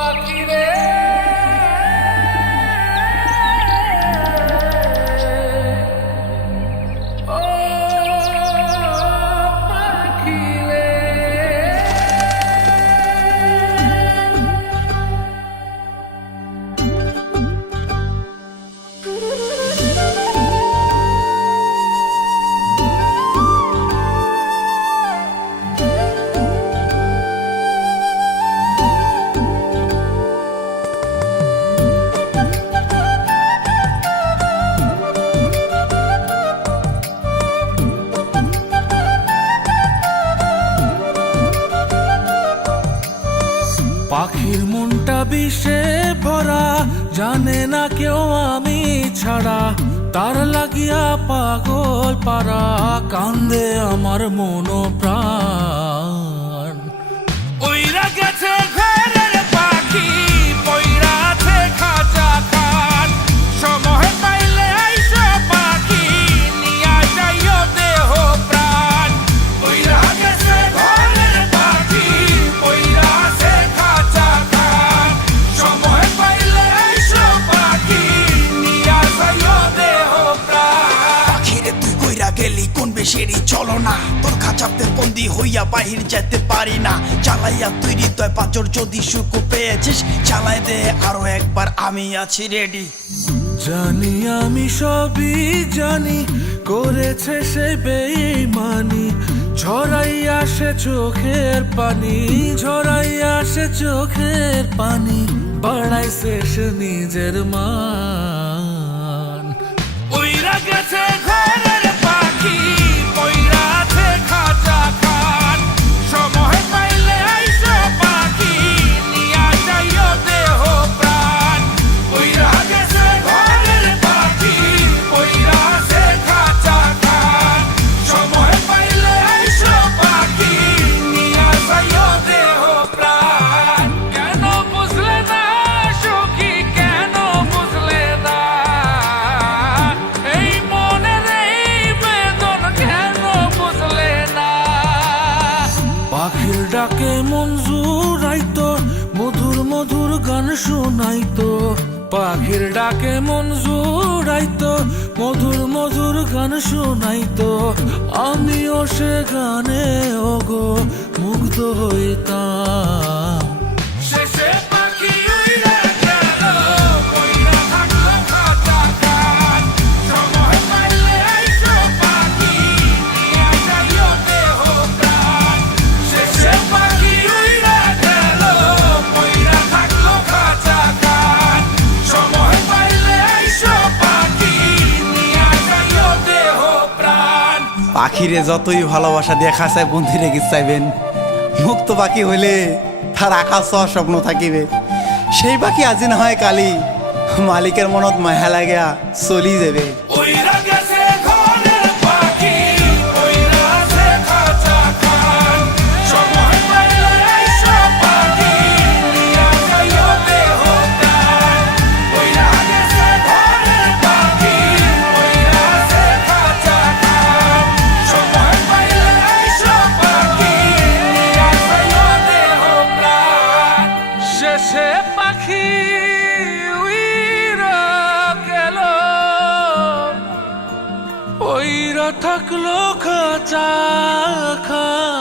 পাখি রে পাখির মনটা বিষে ভরা, জানে না কেউ আমি ছাড়া, তার লাগিয়া পাগল পারা, কান্দে আমার মন প্রাণ। ওইরা গেছে ঘরের পাখি, পইরা আছে খাঁচা খান, সময় পাইলে আইসো পাখি, নিয়া যাইও দেহ প্রাণ। ওইরা গেছে ঘরের পাখি, পইরা আছে খাঁচা খান, সময় পাইলে আইসো পাখি, নিয়া যাইও দেহ প্রাণ। পাখিরে তুই কইরা গেলি কোন বেশেরই চলো না, তোর খাঁচাতে বন্দি হইয়া বাহির যেতে পারি না। চালাইয়া তুই হৃদয় পাঁচর, যদি সুখ পেয়েছিস চালাই দে আরো একবার, আমি আছি রেডি। জানি আমি সবই জানি, করেছে সে বেঈমানি, ঝরাইয়া সে চোখের পানি, ঝরাইয়া সে চোখের পানি, বাড়াইছে সে নিজের মান। ওইরা গেছে ঘরের পাখি, পইরা আছে খাঁচা খান, সময় পাইলে আইসো পাখি, নিয়া যাইও দেহ প্রাণ। ওইরা গেছে ঘরের পাখি, পইরা আছে খাঁচা খান, সময় পাইলে আইসো পাখি, নিয়া যাইও দেহ প্রাণ। কেন বুঝলে না সখী, কেন বুঝলে না এই মনের এই বেদন, কেন বুঝলে না? পাখির ডাকে মন জুড়াইতো, মধুর মধুর গান শোনাইতো, পাখির ডাকে মন জুড়াইতো, মধুর মধুর গান শোনাইতো, আমিও সে গানে ওগো মুগ্ধ হইতাম। শেষে পাখি উইড়া গেল, কইরা থাকলো খাঁচা খান, সময় পাইলে আইসো পাখি, নিয়া যাইও দেহ প্রাণ। শেষে পাখি উইড়া গেল, কইরা থাকলো খাঁচা খান, সময় পাইলে আইসো পাখি, নিয়া যাইও দেহ প্রাণ। পাখিরে যতই ভালোবাসা দিয়ে খাঁচায় বন্দি রেখে চাইবেন, মুক্ত পাখি হইলে তার আকাশ হওয়ার স্বপ্ন থাকিবে। সেই পাখি আজি না হয় কালি, মালিকের মনত মায়া লাগিয়া চলি যাবে। ওইরা গেছে ঘরের পাখি, পইরা আছে খাঁচা খান, সময় পাইলে আইসো পাখি, নিয়া যাইও দেহ প্রাণ। ওইরা গেছে ঘরের পাখি, পইরা আছে খাঁচা খান, সময় পাইলে আইসো পাখি, নিয়া যাইও দেহ প্রাণ। শেষে পাখি উইরা গেল, ওইরা থাকলো খাঁচা খান।